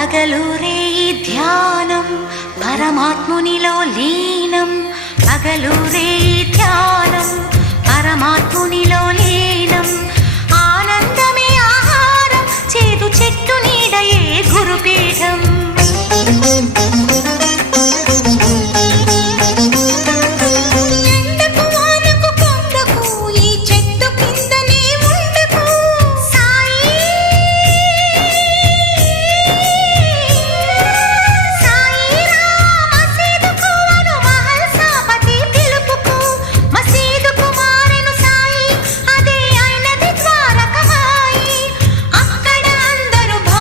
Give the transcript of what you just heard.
పగలురే ధ్యానం పరమాత్మునిలో లీనం పగలు